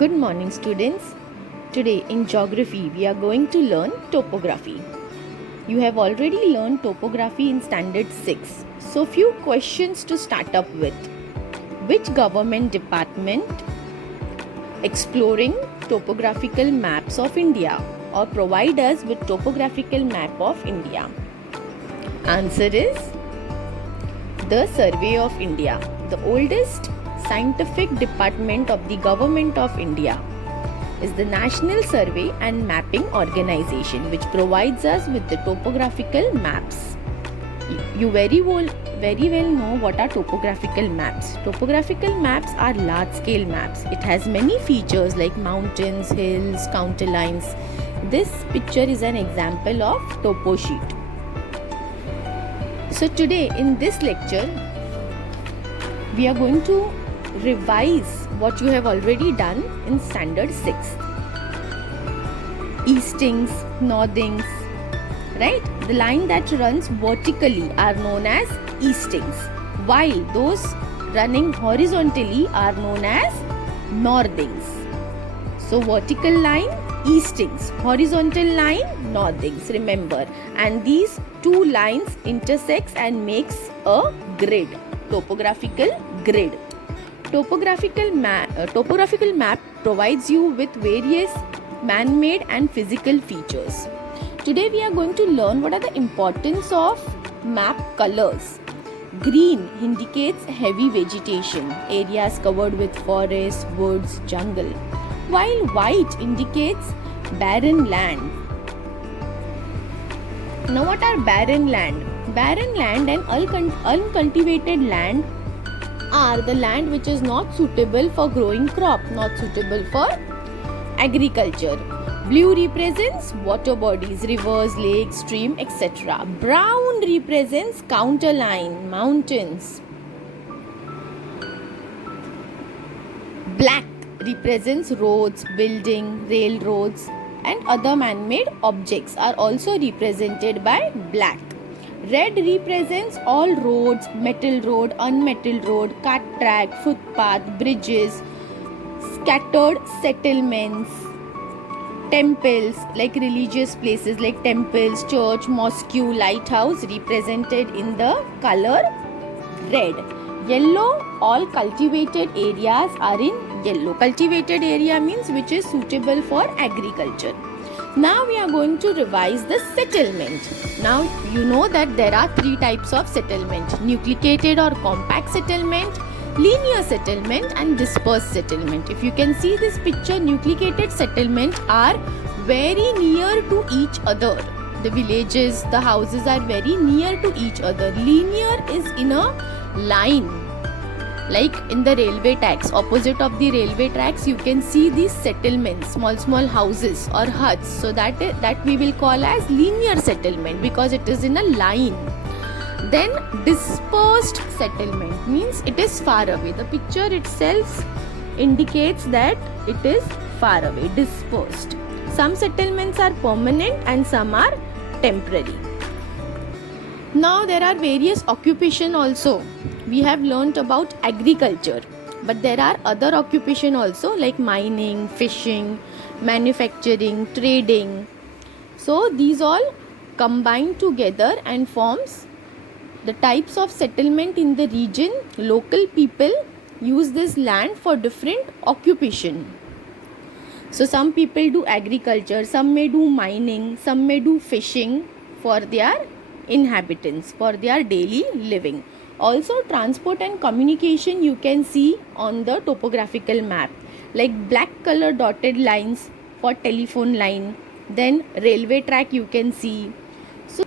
Good morning, students. Today in geography we are going to learn topography. You have already learned topography in standard 6. So few questions to start up with. Which government department exploring topographical maps of India or provide us with topographical map of India? Answer is the Survey of India, the oldest scientific department of the Government of India, is the National Survey and Mapping Organization which provides us with the topographical maps. You very well know what are topographical maps. Topographical maps are large scale maps. It has many features like mountains, hills, counterlines. This picture is an example of topo sheet. So today in this lecture we are going to revise what you have already done in standard 6. Eastings, northings, right? The line that runs vertically are known as eastings, while those running horizontally are known as northings. So vertical line, eastings, horizontal line, northings, remember, and these two lines intersects and makes a grid, topographical grid. Topographical map provides you with various man-made and physical features. Today we are going to learn what are the importance of map colors. Green indicates heavy vegetation, areas covered with forests, woods, jungle, while white indicates barren land. Now what are barren land? Barren land and uncultivated land are the land which is not suitable for growing crop, not suitable for agriculture. Blue represents water bodies, rivers, lakes, stream, etc. Brown represents counterline, mountains. Black represents roads, building, railroads, and other man-made objects are also represented by black. Red represents all roads, metal road, unmetal road, cart track, footpath, bridges, scattered settlements, temples like religious places like temples, church, mosque, lighthouse represented in the color red. Yellow, all cultivated areas are in yellow. Cultivated area means which is suitable for agriculture. Now we are going to revise the settlement. Now you know that there are three types of settlement: nucleated or compact settlement, linear settlement, and dispersed settlement. If you can see this picture, nucleated settlement are very near to each other. The villages, the houses are very near to each other. Linear is in a line. Like in the railway tracks, opposite of the railway tracks, you can see these settlements, small houses or huts. So that we will call as linear settlement because it is in a line. Then dispersed settlement means it is far away. The picture itself indicates that it is far away, dispersed. Some settlements are permanent and some are temporary. Now there are various occupation also. We have learnt about agriculture, but there are other occupation also like mining, fishing, manufacturing, trading. So these all combine together and forms the types of settlement in the region. Local people use this land for different occupation. So some people do agriculture, some may do mining, some may do fishing for their inhabitants, for their daily living. Also transport and communication you can see on the topographical map, like black color dotted lines for telephone line, then railway track you can see. So